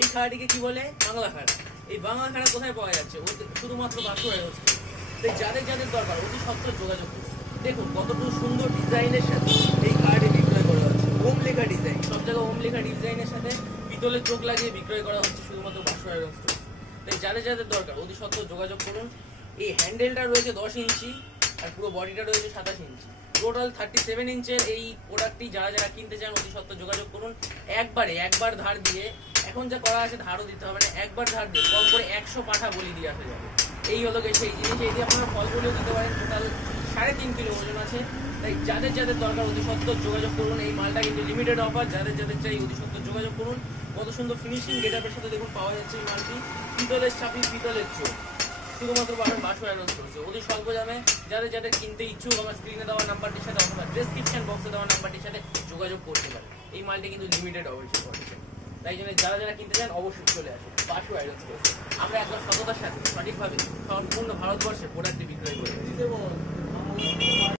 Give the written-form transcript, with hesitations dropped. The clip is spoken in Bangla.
এই খাড়াটিকে কি বলে? বাংলা খাড়া। এই বাংলা খাড়া কোথায় পাওয়া যাচ্ছে? শুধুমাত্র বাঁকুড়ায় হচ্ছে। তাই যাদের যাদের দরকার অতি সত্ত্বর যোগাযোগ করুন। দেখুন কতটুকু সুন্দর ডিজাইনের সাথে এই খাড়াটি বিক্রয় করা হচ্ছে। ওম লেখা ডিজাইন, সব জায়গায় ওম লেখা ডিজাইনের সাথে পিতলের চোখ লাগিয়ে বিক্রয় করা হচ্ছে শুধুমাত্র বাঁকুড়া আয়রন স্টোর। তাই যাদের যাদের দরকার অতি সত্ত্বর যোগাযোগ করুন। এই হ্যান্ডেলটা রয়েছে 10 ইঞ্চি আর পুরো বডিটা রয়েছে 27 ইঞ্চি। টোটাল 37 ইঞ্চের এই প্রোডাক্টটি যারা যারা কিনতে চান অতি সত্ত্বর যোগাযোগ করুন। একবার ধার দিয়ে, এখন যা করা আছে ধারও দিতে হবে না, একবার ধার দিয়ে কম করে 100 পাঠা বলি দিয়ে আসা যাবে। এই হলো সেই জিনিস। এই দিয়ে আপনারা ফল বলিও দিতে পারেন। টোটাল 3.5 কিলো ওজন আছে। তাই যাদের যাদের দরকার অতি সত্ত্বর যোগাযোগ করুন। এই মালটা কিন্তু লিমিটেড অফার, যাদের যাদের চাই অতি সত্ত্বর যোগাযোগ করুন। কত সুন্দর ফিনিশিং গেটআপের সাথে দেখুন পাওয়া যাচ্ছে এই মালটি। পিতলের চাপি, পিতলের চোখ, শুধুমাত্র বাঁকুড়া আয়রন স্টোরে অতি স্বল্প দামে। যাদের যাদের কিনতে ইচ্ছুক আমার স্ক্রিনে দেওয়া নাম্বারটির সাথে অথবা ডেসক্রিপশন বক্সে দেওয়া নাম্বারটির সাথে যোগাযোগ করতে পারে। এই মালটি কিন্তু লিমিটেড অবশ্যই করেছে, তাই জন্য যারা যারা কিনতে চান অবশ্যই চলে আসুন বাঁকুড়া আয়রন স্টোরে। আমরা একদম সততার সাথে সঠিকভাবে সম্পূর্ণ ভারতবর্ষে প্রোডাক্টটি বিক্রয় করি।